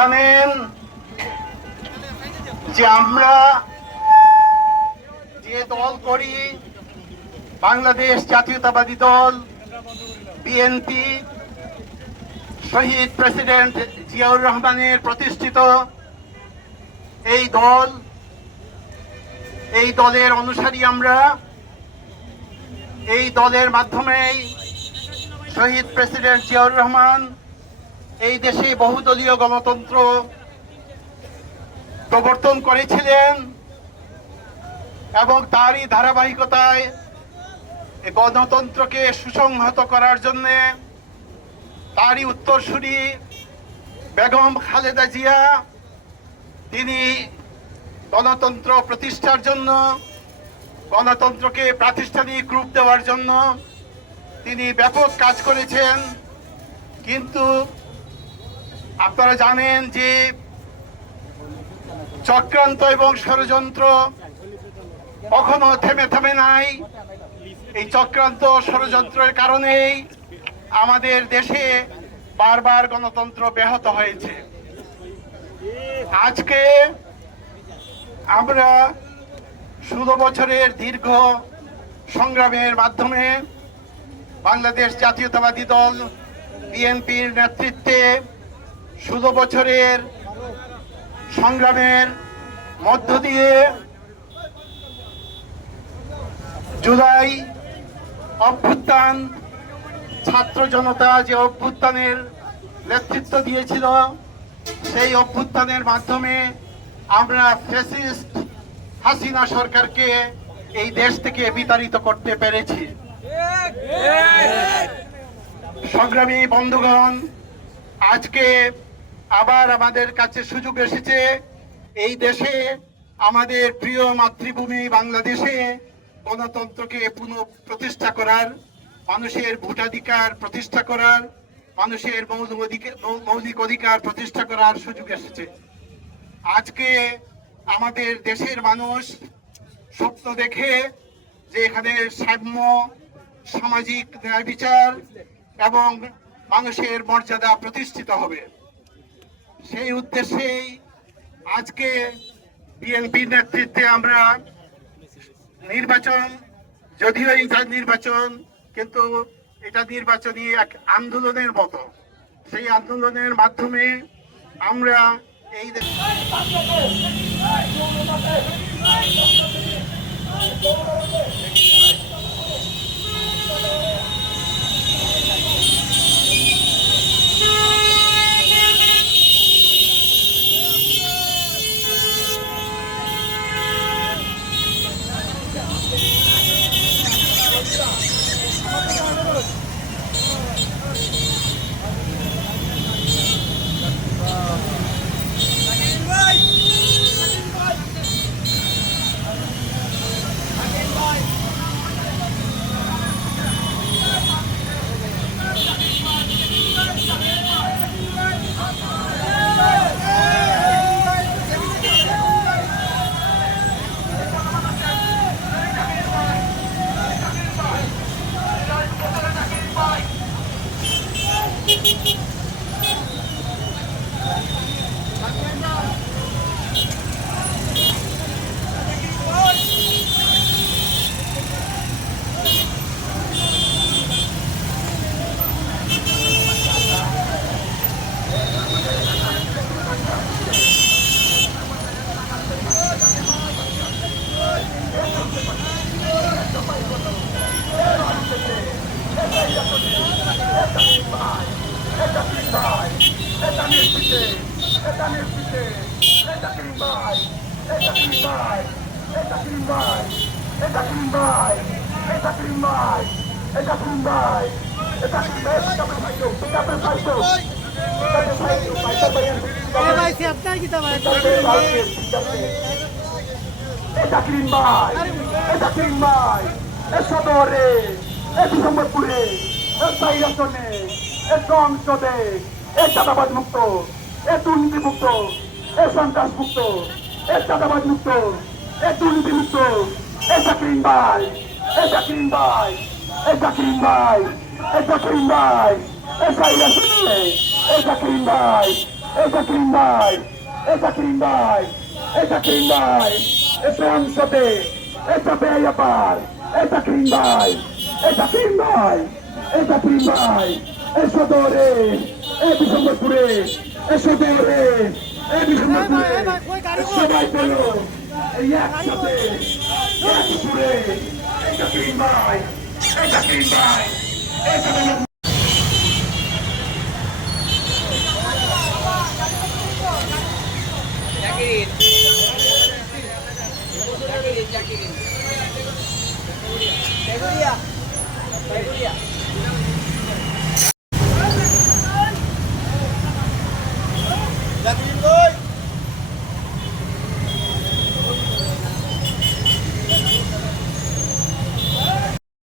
জানেন যে আমরা যে দল করি, বাংলাদেশ জাতীয়তাবাদী দল, বিএনপি, শহীদ প্রেসিডেন্ট জিয়াউর রহমানের প্রতিষ্ঠিত এই দল, এই দলের অনুসারী আমরা, এই দলের মাধ্যমেই শহীদ প্রেসিডেন্ট জিয়াউর রহমান এই দেশে বহুদলীয় গণতন্ত্র প্রবর্তন করেছিলেন এবং তারই ধারাবাহিকতায় গণতন্ত্রকে সুসংহত করার জন্য তারই উত্তরসূরি বেগম খালেদা জিয়া, তিনি গণতন্ত্র প্রতিষ্ঠার জন্য, গণতন্ত্রকে প্রাতিষ্ঠানিক রূপ দেওয়ার জন্য তিনি ব্যাপক কাজ করেছেন। কিন্তু আপনারা জানেন যে চক্রান্ত এবং ষড়যন্ত্র কখনো থেমে থেমে নাই। এই চক্রান্ত ষড়যন্ত্রের কারণেই আমাদের দেশে বারবার গণতন্ত্র ব্যাহত হয়েছে। আজকে আমরা ষোলো বছরের দীর্ঘ সংগ্রামের মাধ্যমে বাংলাদেশ জাতীয়তাবাদী দল, বিএনপির নেতৃত্বে ষোলো বছরের সংগ্রামের মধ্য দিয়ে জুলাই অভ্যুত্থান, ছাত্র জনতা যে অভ্যুত্থানের নেতৃত্ব দিয়েছিল, সেই অভ্যুত্থানের মাধ্যমে আমরা ফ্যাসিস্ট হাসিনা সরকারকে এই দেশ থেকে বিতাড়িত করতে পেরেছি। সংগ্রামী বন্ধুগণ, আজকে আবার আমাদের কাছে সুযোগ এসেছে। এই দেশে আমাদের প্রিয় মাতৃভূমি বাংলাদেশে গণতন্ত্রকে পুনঃ প্রতিষ্ঠা করার, মানুষের ভোটাধিকার প্রতিষ্ঠা করার, মানুষের মৌলিক অধিকার প্রতিষ্ঠা করার সুযোগ এসেছে। আজকে আমাদের দেশের মানুষ স্বপ্ন দেখে যে এখানে সাম্য, সামাজিক ন্যায় বিচার এবং মানুষের মর্যাদা প্রতিষ্ঠিত হবে। সেই উদ্দেশ্যেই আজকে বিএনপির নেতৃত্বে আমরা নির্বাচন, যদিও এটা নির্বাচন, কিন্তু এটা নির্বাচনী এক আন্দোলনের মতো। সেই আন্দোলনের মাধ্যমে আমরা এই দেশ- এটা নিশ্চিতে এটা কিংবাই এটা কিংবাই এটা কিংবাই এটা কিংবাই এটা কিংবাই এটা কিংবাই এটা কিংবাই এটা কিংবাই এ সদরে এ ডিসেম্বরপুরে এ সাইরাসনে এ সংসদে এ চাঁদাবাদ মুক্ত এ দুর্নীতি মুক্ত এ সন্ত্রাস মুক্ত এ চাঁদাবাদ মুক্ত এ দুর্নীতি মুক্ত এ চাকরিন ভাই এ চাকরিন ভাই এ চাকরিন ভাই এ চাকরিন ভাই এ সাইরাসনে এ চাকরিন ভাই এ এ জাকিরিন ভাই এ জাকিরিন ভাই এ জাকিরিন ভাই এ সংসদে এ চাপে আপার এ জাকিরিন ভাই এ জাকিরিন ভাই এ জাকিরিন ভাই এ সদরে এ বিশম্বরপুরে এসো দৌড়ে সবাই বলো। এই একসাথে এক সুরে। এটা গ্রিন ভাই এটা গ্রিন ভাই এটা Jack Jack